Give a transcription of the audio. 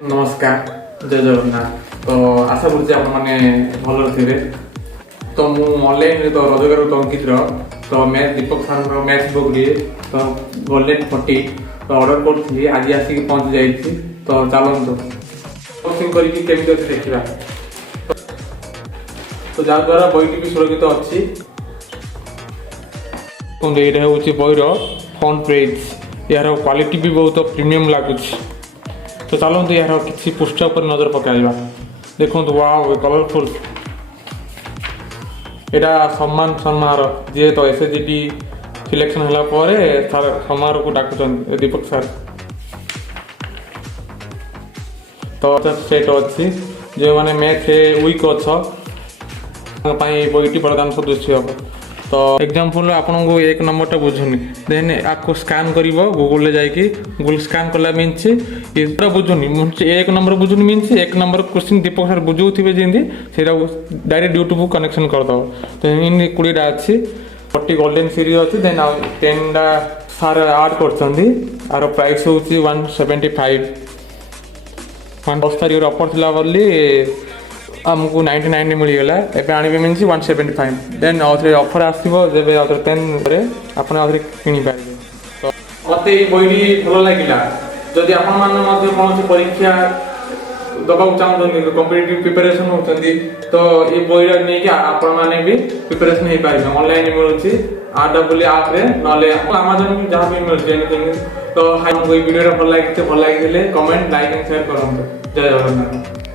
नमस्कार जय जगन्नाथ। तो आशा करुँच भल थे। तो मु ऑनलाइन तो रोजगार तो अंकित तो मैथ दीपक सर मैथ बुक लिए तो गोल्डन 40 तो ऑर्डर करी आज आसिक पहुँच जाइए। तो चलते अनबॉक्सिंग करके केमी अच्छे देखा। तो जहाँद्वारा बईटी भी सुरक्षित अच्छी। ये हूँ बईर फ्रंट पेज। यार क्वालिटी भी बहुत प्रीमियम लगुच। तो चलते यार किसी पुस्तक पर नजर पकाइबा। देखो वाओ कलरफुल यहाँ सम्मान समारोह जी तो एसएचजीटी सिलेक्शन होला सर समारोह को डाकुचन दीपक सर। तो सेट अच्छी जो मैंने मैथ वीक अच्छ बईटी प्रदान सदृश हम। तो एग्जाम्पल आपन को एक नंबर बुझुनी देन आपको स्कैन कर गूगल जाकि गूगल स्कैन कला मीन्स ये बुझुनी एक नंबर बुझुनी मीन्स एक नंबर क्वेश्चन दीपक सर बुझे जमी से डायरेक्ट यूट्यूब को कनेक्शन करदेव। तो इन 20टा अच्छी 40 गोल्डन सीरीज अच्छी देन 10टा सार आड कर प्राइस हूँ 175। 10 तारीख ऑफर थिला बोली आमको 99 मिलगला एवं आने मीन 175 देन ऑफर आसो जब 10 आप किपारे। तो मत ये बईटी भल लगे जदि आप कौन परीक्षा दबाक चाहते कॉम्पिटिटिव प्रिपरेशन होती तो ये बईटा नहीं आपने भी प्रिपरेशन हो पारे। ऑनलाइन मिलूँ RW आप ना आमाजन जहाँ भी मिलूँ। तो वीडियो भल लगे कमेंट लाइक एंड शेयर करूँ। जय जगन्नाथ।